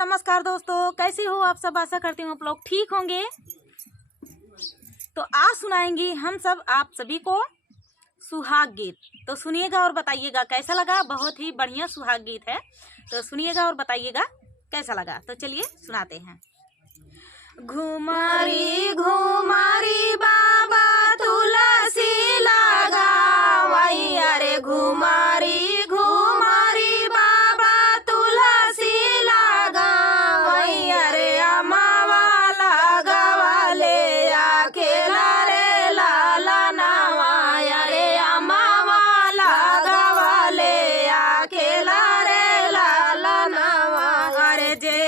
नमस्कार दोस्तों, कैसे हो आप सब। आशा करती हूँ आप लोग ठीक होंगे। तो आज सुनाएंगी हम सब आप सभी को सुहाग गीत। तो सुनिएगा और बताइएगा कैसा लगा। बहुत ही बढ़िया सुहाग गीत है, तो सुनिएगा और बताइएगा कैसा लगा। तो चलिए सुनाते हैं। घुमारी घुमारी बाबा तुलसी लगावई, अरे घुमारी घुमारी बाबा तुलसी लगावई, अरे अमावा लगावले अकेला रे लाला नावा, अरे अमावा लगावले अकेला रे लाला नावा, अरे जे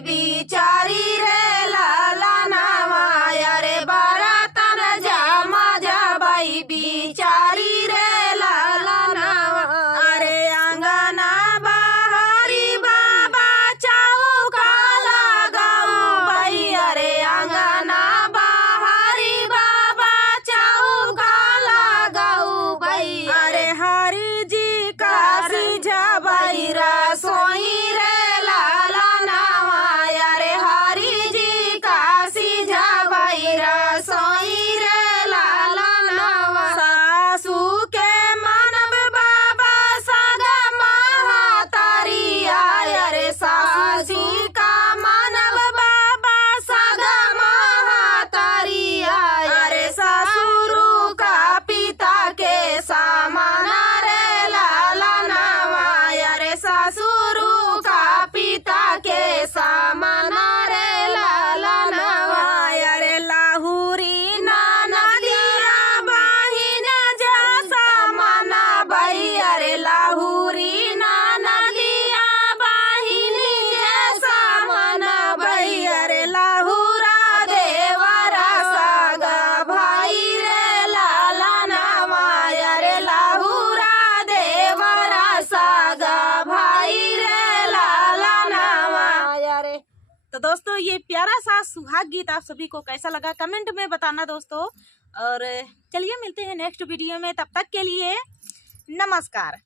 बिचारी रे लाला नावा, अरे बरतन जमा जबाई बिचारी रे लाला नावा, अरे अंगना बहारी बाबा चौका लगाऊ भाई, अरे अंगना बहारी बाबा चौका लगाऊ भाई, अरे हरि जी का सिझाई रसोई दोस्तों, ये प्यारा सा सुहाग गीत आप सभी को कैसा लगा कमेंट में बताना दोस्तों। और चलिए मिलते हैं नेक्स्ट वीडियो में, तब तक के लिए नमस्कार।